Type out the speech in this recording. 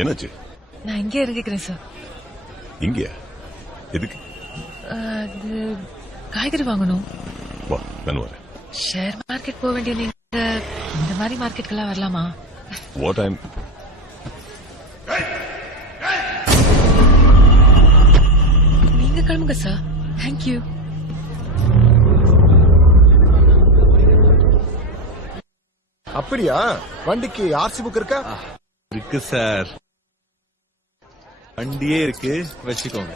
என்னாச்சு? நான் இங்கே இறங்கிக்கிறேன் சார். இங்கயா? எதுக்கு? அது காய்கறி வாங்கணும். வா, நான் வரேன். ஷேர் மார்க்கெட் போக வேண்டிய நீங்க இந்த மாதிரி மார்க்கெட்டுக்கெல்லாம் வரலாமா? வாட் ஐம் நீங்க கிளம்புங்க சார். தேங்க்யூ. அப்படியா? வண்டிக்கு ஆர்சி புக் இருக்கா? இருக்கு சார், வண்டியே இருக்கு, வச்சுக்கோங்க.